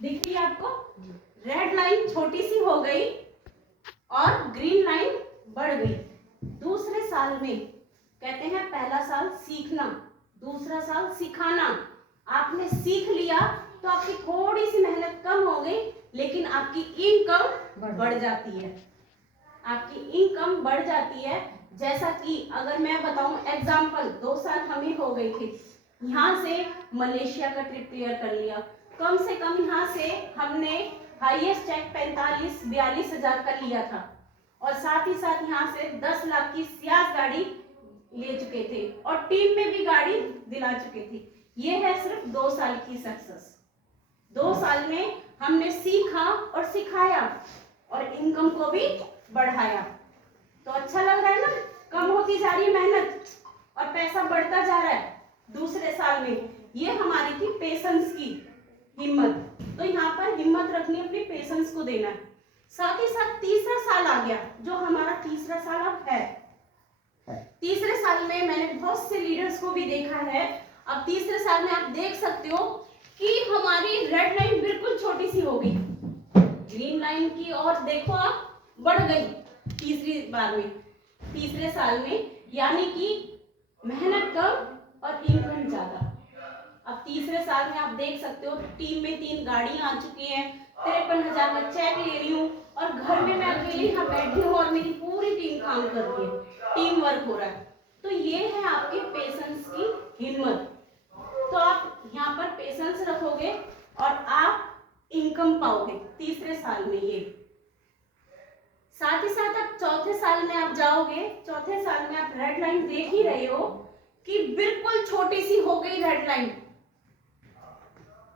दिख रही है आपको? रेड लाइन छोटी सी हो गई और ग्रीन लाइन बढ़ गई। दूसरे साल में कहते हैं पहला साल सीखना, दूसरा साल सिखाना। आपने सीख लिया तो आपकी थोड़ी सी मेहनत कम हो गई, लेकिन आपकी इनकम बढ़ जाती है। आपकी इनकम बढ़ जाती है। जैसा कि अगर मैं बताऊं एग्जांपल, 2 साल हमें हो गए थे, यहाँ से मलेशिया का ट्रिप क्लियर कर लिया, कम से कम यहाँ से हमने हाईएस्ट चेक 45-42 हजार का लिया था, और साथ ही साथ यहाँ से 10 लाख की सियाज गाड़ी ले चुके थे और टीम में भी गाड़ी दिला चुके थे। ये है सिर्फ 2 साल की सक्सेस। 2 साल में हमने सीखा और सिखाया और इनकम को भी बढ़ाया। तो अच्छा लग रहा है ना? कम होती जा रही है मेहनत और पैसा बढ़ता जा रहा है दूसरे साल में। ये हमारी थी पेशेंस की हिम्मत। तो यहाँ पर हिम्मत रखनी, अपनी पेशेंस को देना। साथ ही साथ तीसरा साल आ गया, जो हमारा तीसरा साल अब है। तीसरे साल में मैंने बहुत से लीडर्स को भी देखा है। अब तीसरे साल में आप देख सकते हो कि हमारी रेड लाइन बिल्कुल छोटी सी हो गई, ग्रीन लाइन की और देखो आप बढ़ गई तीसरी बार में, तीसरे साल में। यानी कि मेहनत कम और इनकम ज्यादा। अब तीसरे साल में आप देख सकते हो टीम में 3 गाड़ियां आ चुकी हैं, 53,000 का चेक ले रही हूँ और घर में मैं अकेली यहाँ बैठी हूँ और मेरी पूरी टीम काम कर रही है, टीम वर्क हो रहा है। तो ये है आपकी पेशेंस की हिम्मत। तो आप यहाँ पर पेशेंस रखोगे और आप इनकम पाओगे तीसरे साल में। ये साथ ही साथ आप चौथे साल में आप जाओगे, चौथे साल में आप रेड लाइन देख ही रहे हो कि बिल्कुल छोटी सी हो गई रेड लाइन,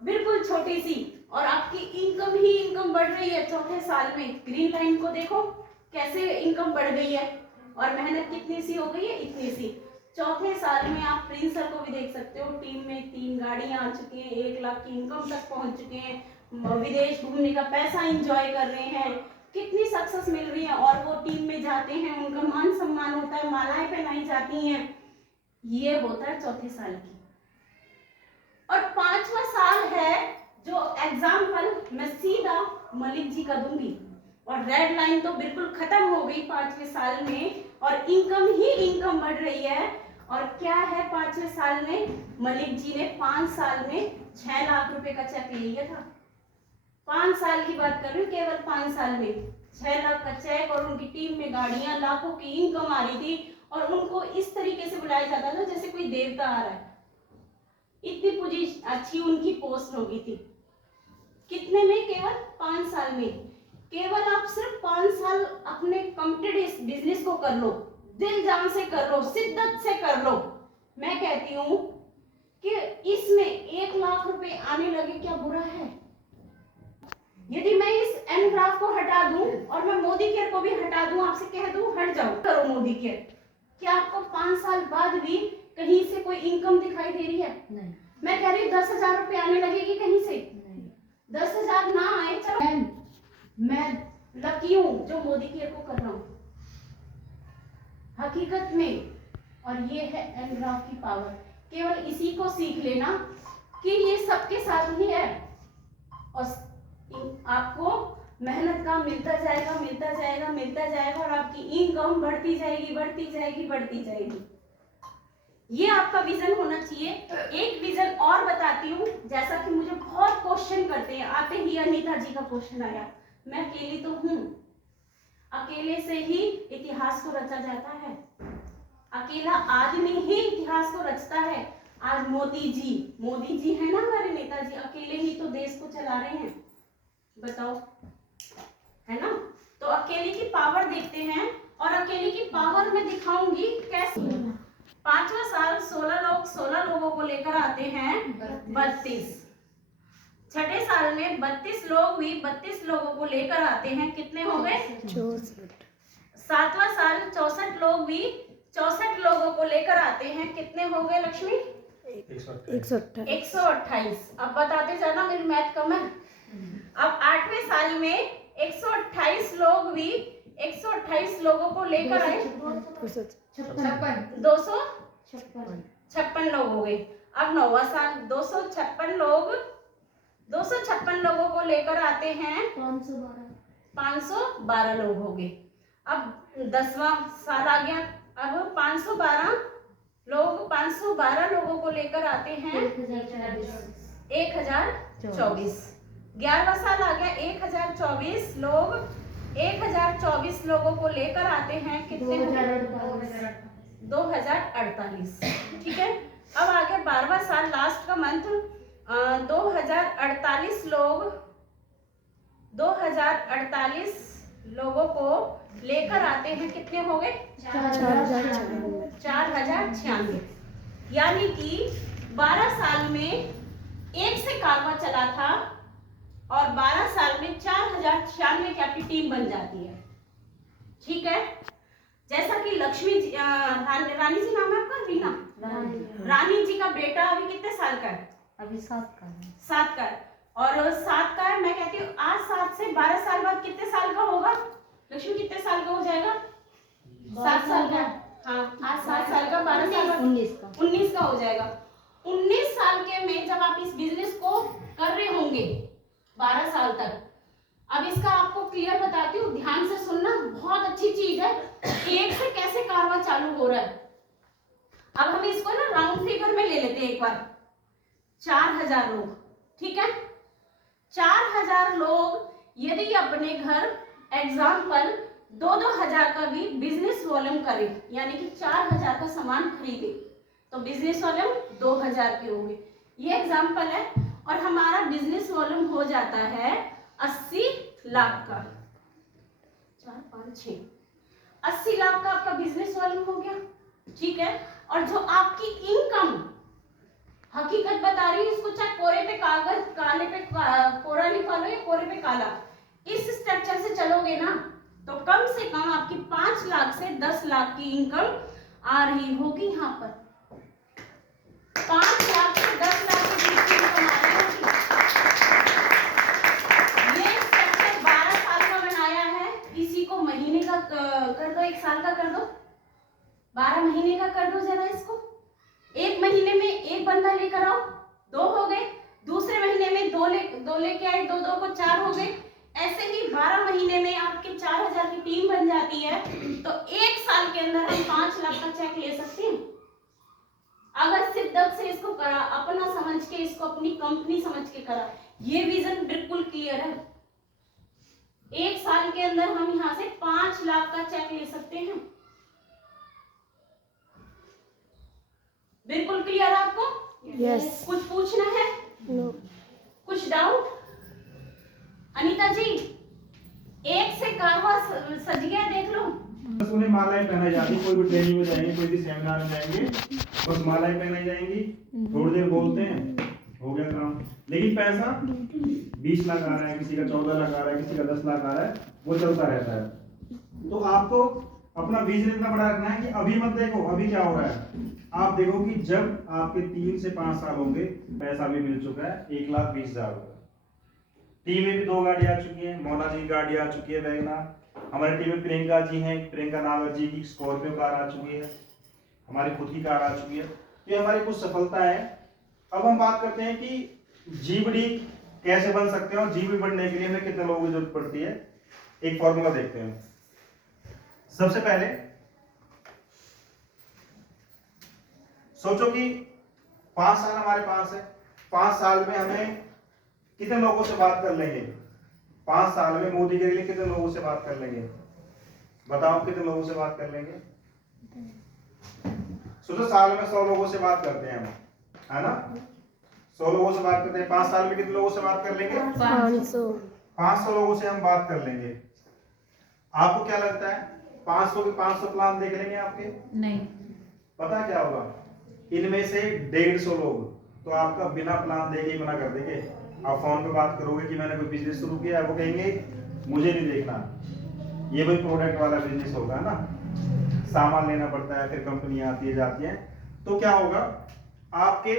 बिल्कुल छोटी सी, और आपकी इनकम ही इनकम बढ़ रही है चौथे साल में। ग्रीन लाइन को देखो कैसे इनकम बढ़ गई है और मेहनत कितनी सी हो गई है, इतनी सी। चौथे साल में आप प्रिंस सर को भी देख सकते हो, टीम में 3 गाड़ियां आ चुकी हैं, 1 लाख की इनकम तक पहुंच चुके हैं, विदेश घूमने का पैसा एंजॉय कर रहे हैं, कितनी सक्सेस मिल रही है। और वो टीम में जाते हैं, उनका मान सम्मान होता है, मालाएं पहनाई जाती हैं। ये होता है चौथे साल की। और 5वां साल है जो एग्जाम्पल मैं सीधा मलिक जी का दूंगी, और रेड लाइन तो बिल्कुल खत्म हो गई 5वें साल में और इनकम ही इनकम बढ़ रही है। और क्या है 5वें साल में? मलिक जी ने 5 साल में 6 लाख रुपए का चेक ले लिया था। 5 साल की बात कर रही हूँ, केवल 5 साल में 6 लाख का चेक, और उनकी टीम में गाड़ियां, लाखों की इनकम आ रही थी और उनको इस तरीके से बुलाया जाता था जैसे कोई देवता आ रहा है। इतनी पूजी अच्छी उनकी पोस्ट हो गई थी। कितने में? केवल 5 साल में। केवल आप सिर्फ 5 साल अपने कमिटेड इस बिजनेस को कर लो, दिल जान से कर लो, शिद्दत से कर लो। मैं कहती हूँ कि इसमें 1 लाख रुपए आने लगे, क्या बुरा है? यदि मैं इस एन ग्राफ को हटा दूं और मैं मोदी केयर को भी हटा दूं, आपसे कह दूं हट जाओ, करो मोदी केयर, क्या आपको 5 साल बाद भी कहीं से कोई इनकम दिखाई दे रही है? नहीं। मैं कह रही हूँ 10,000 रुपए आने लगेगी कहीं से? नहीं। 10,000 ना आए, चलो मैं लकी हूँ जो मोदी केयर को कर रहा हूँ हकीकत में। और ये है एन ग्राफ की पावर। केवल इसी को सीख लेना कि ये सबके साथ ही है और आपको मेहनत का मिलता जाएगा, मिलता जाएगा, मिलता जाएगा, और आपकी इनकम बढ़ती जाएगी, बढ़ती जाएगी, बढ़ती जाएगी। ये आपका विजन होना चाहिए। एक विजन और बताती हूँ, जैसा कि मुझे बहुत क्वेश्चन करते हैं, आते ही अनीता जी का क्वेश्चन आया, मैं अकेली तो हूँ, अकेले से ही इतिहास को रचा जाता है, अकेला आदमी ही इतिहास को रचता है। आज मोदी जी है ना हमारे नेताजी, अकेले ही तो देश को चला रहे हैं, बताओ, है ना? तो अकेले की पावर देखते हैं और अकेले की पावर मैं दिखाऊंगी कैसे। 5वां साल 16 लोगों को लेकर आते हैं 32। छठे साल में 32 लोग हुई, 32 लोगों को लेकर आते हैं, कितने हो गए? 64। 7वां साल 64 लोग हुई, 64 लोगों को लेकर आते हैं, कितने हो गए लक्ष्मी? 128। अब बताते जाना, मेरी मैथ कम है। अब 8वें साल में 128 लोग भी 128 लोगों को लेकर आए, 256 लोग हो गए। अब 9वां साल 256 लोग 256 लोगों को लेकर आते हैं 512 लोग हो गए। अब 10वां साल आ गया, अब 512 लोगों को लेकर आते हैं 1024। 11वां साल आ गया 1024 लोग, 1024 लोगों को लेकर आते हैं कितने? 2048। ठीक है, अब आ गया 12वां साल, लास्ट का मंथ, 2048 लोगों को लेकर आते हैं, कितने हो गए? 4096। यानी कि 12 साल में एक से कारवां चला था और 12 साल में 4096 की आपकी टीम बन जाती है। ठीक है, जैसा कि लक्ष्मी जी, रानी जी नाम है आपका? रीना रानी जी का बेटा अभी कितने साल का है? अभी 7 का है। 7 का है, और 7 का है। मैं कहती हूँ आज 7 से 12 साल बाद कितने साल का होगा? लक्ष्मी कितने साल का हो जाएगा? 7 साल का। हाँ, आज 7 साल का, 12 साल का 19 का हो जाएगा। 19 साल के में जब आप इस बिजनेस को कर रहे होंगे 12 साल तक, अब इसका आपको क्लियर बताती हूँ, ध्यान से सुनना, बहुत अच्छी चीज है। एक से कैसे कारवा चालू हो रहा है, अब हम इसको ना राउंड फिगर में ले लेते हैं एक बार। 4000 लोग, ठीक है, 4000 लोग यदि अपने घर एग्जाम्पल 2-2 हजार का भी बिजनेस वॉल्यूम करें, यानी कि 4000 का सामान खरीदे, तो बिजनेस वॉल्यूम 2000 के होंगे। ये एग्जाम्पल है, और हमारा बिजनेस वॉल्यूम हो जाता है 80 लाख का। 4 5 6 80 लाख का आपका बिजनेस वॉल्यूम हो गया। ठीक है, और जो आपकी इनकम हकीकत बता रही है, इसको चाहे कोरे पे कागज, काले पे कोरा लिखा लो या कोरे पे काला, इस स्ट्रक्चर से चलोगे ना तो कम से कम आपकी 5 लाख से 10 लाख की इनकम आ रही होगी। यहाँ पर 5 लाख से 10 लाख की इनकम आ रही होगी। ये स्ट्रक्चर 12 साल का बनाया है, इसी को महीने का कर दो, 1 साल का कर दो, 12 महीने का कर दो जरा इसको। एक महीने में एक बंदा लेकर आओ, 2 हो गए, दूसरे महीने में 2 लेके आए, 2 को 4 हो गए। ऐसे ही 12 महीने में आपके 4000 की टीम बन जाती है, तो 1 साल के अंदर हम 5 लाख का चेक ले सकते हैं। अगर सिद्दत से इसको करा, अपना समझ के, इसको अपनी कंपनी समझ के करा, ये विजन बिल्कुल क्लियर है। 1 साल के अंदर हम यहाँ से 5 लाख का चेक ले सकते हैं। बिल्कुल क्लियर आपको? यस। कुछ पूछना है? नो। कुछ डाउट? अनीता जी, एक से कारवा सज गया, देख लो। बस उन्हें मालाएं पहनाई जाती, कोई भी ट्रेनिंग में जाएंगे, कोई भी सेमिनार में जाएंगे, बस मालाएं पहनाई जाएंगी, थोड़ी देर बोलते हैं, हो गया काम। लेकिन पैसा 20 लाख आ रहा है, किसी का 14 लाख आ रहा है, किसी का 10 लाख आ रहा है, वो चलता रहता है। तो आपको अपना विजन इतना बड़ा रखना है कि अभी मत देखो अभी क्या हो रहा है, आप देखो कि जब आपके 3 से 5 साल होंगे, पैसा भी मिल चुका है 1,20,000। टीम में भी 2 गाड़ी आ चुकी है, मोना जी की गाड़ी आ चुकी है वैगना, हमारी टीम में प्रियंका जी हैं, प्रियंका नागर जी की स्कॉर्पियो कार आ चुकी है, हमारी खुद की कार आ चुकी है। ये हमारी कुछ सफलता है। अब हम बात करते हैं कि जीबीडी कैसे बन सकते हैं, और जीबीडी बनने के लिए हमें कितने लोगों की जरूरत पड़ती है। एक फॉर्मूला देखते हैं। सबसे पहले सोचो कि 5 साल हमारे पास है, 5 साल में हमें कितने लोगों से बात कर लेंगे? 5 साल में मोदी के लिए कितने लोगों से बात कर लेंगे? बताओ कितने लोगों से बात कर लेंगे? सोचो साल में 100 लोगों से बात करते हैं हम, है ना? 100 लोगों से बात करते हैं, 5 साल में कितने लोगों से बात कर लेंगे? 500 लोगों से हम बात कर लेंगे। आपको क्या लगता है 500 के 500 प्लान देख लेंगे आपके? नहीं। पता क्या होगा, इनमें से 150 लोग तो आपका बिना प्लान देखे ही मना कर देंगे। आप फोन पे बात करोगे कि मैंने कोई बिजनेस शुरू किया है, वो कहेंगे मुझे नहीं देखना, ये कोई प्रोडक्ट वाला बिजनेस होगा ना, सामान लेना पड़ता है, फिर कंपनियां आती है जाती हैं। तो क्या होगा, आपके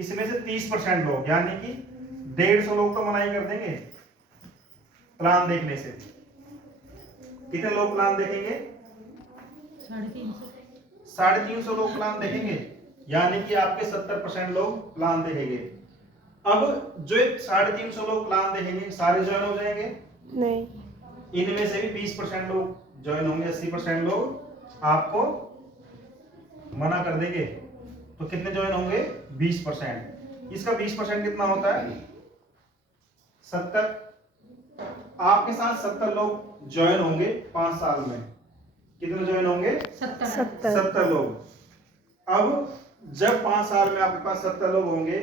इसमें से 30% लोग, यानी कि 150 लोग तो मना ही कर देंगे प्लान देखने से। कितने लोग प्लान देखेंगे? 350 लोग प्लान देखेंगे, यानी कि आपके 70% लोग प्लान देखेंगे। अब जो 350 लोग प्लान देखेंगे सारे ज्वाइन हो जाएंगे? नहीं। इनमें से भी 20% लोग ज्वाइन होंगे, 80% लोग आपको मना कर देंगे। तो कितने ज्वाइन होंगे? 20%। इसका 20% कितना होता है? 70। आपके साथ 70 लोग ज्वाइन होंगे 5 साल में। कितने ज्वाइन होंगे? 70 लोग। अब जब 5 साल में आपके पास 70 लोग होंगे,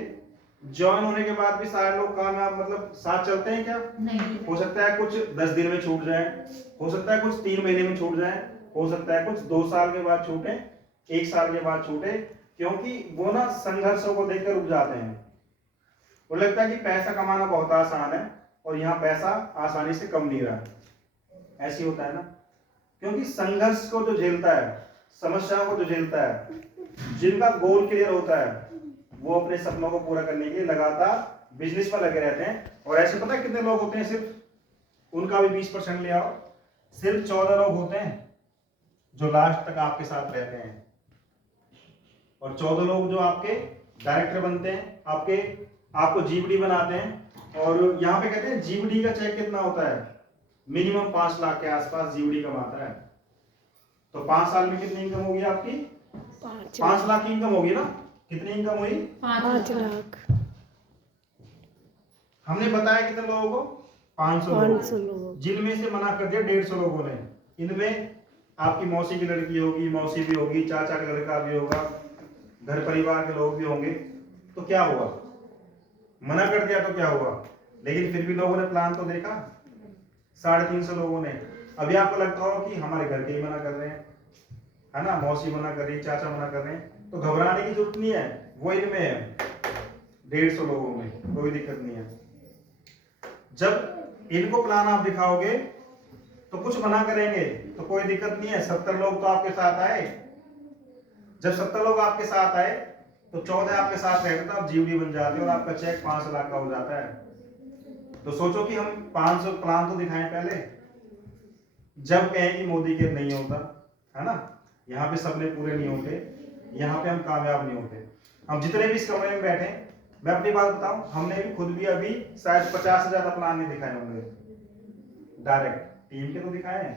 ज्वाइन होने के बाद भी सारे लोग कामयाब मतलब साथ चलते हैं क्या? नहीं। हो सकता है कुछ 10 दिन में छूट जाए, हो सकता है कुछ 3 महीने में छूट जाए, हो सकता है कुछ 2 साल के बाद छूटे, 1 साल के बाद छूटे, क्योंकि वो ना संघर्षों को देखकर रुक जाते हैं। वो लगता है कि पैसा कमाना बहुत आसान है और यहाँ पैसा आसानी से कम नहीं रहा। ऐसी होता है ना, क्योंकि संघर्ष को जो झेलता है, समस्याओं को जो झेलता है, जिनका गोल क्लियर होता है, वो अपने सपनों को पूरा करने के लिए लगातार बिजनेस पर लगे रहते हैं। और ऐसे पता है कितने लोग होते हैं? सिर्फ उनका भी 20% ले आओ, सिर्फ 14 लोग होते हैं जो लास्ट तक आपके साथ रहते हैं। और 14 लोग जो आपके डायरेक्टर बनते हैं, आपको जीबीडी बनाते हैं। और यहाँ पे कहते हैं जीबीडी का चेक कितना होता है? मिनिमम 5 लाख के आसपास जीबीडी कमाता है। तो 5 साल में कितनी इनकम होगी आपकी? 5 लाख की इनकम होगी ना? कितनी इनकम हुई? 5 लाख। हमने बताया कितने लोगों को? 500 लोग, जिनमें से मना कर दिया 150 लोगों ने। इनमें आपकी मौसी की लड़की होगी, मौसी भी होगी, चाचा का लड़का भी होगा, घर परिवार के लोग भी होंगे। तो क्या हुआ? मना कर दिया तो क्या हुआ? लेकिन फिर भी लोगों ने प्लान तो देखा। 350 लोगों ने। अभी आपको लगता होगा कि हमारे घर के ही मना कर रहे हैं, है ना, मौसी मना कर रही है, चाचा मना कर रहे हैं, तो घबराने की जरूरत नहीं है। वो इनमें है 150 लोगों में, कोई दिक्कत नहीं है। जब इनको प्लान आप दिखाओगे तो कुछ मना करेंगे तो कोई दिक्कत नहीं है। 70 लोग तो आपके साथ आए। जब 70 लोग आपके साथ आए तो 14 आपके साथ रहते तो आप जीवडी बन जाते और आपका चेक 5 लाख का हो जाता है। तो सोचो कि हम 500 प्लान तो दिखाएं पहले, जब कहें कि मोदी के नहीं होता, है ना। यहाँ पे सपने पूरे नहीं होते, यहाँ पे हम कामयाब नहीं होते। हम जितने भी इस कमरे में बैठे, मैं अपनी बात बताऊं, हमने भी खुद भी अभी शायद 50 से ज्यादा प्लान नहीं दिखाए होंगे। डायरेक्ट टीम के तो दिखाए हैं।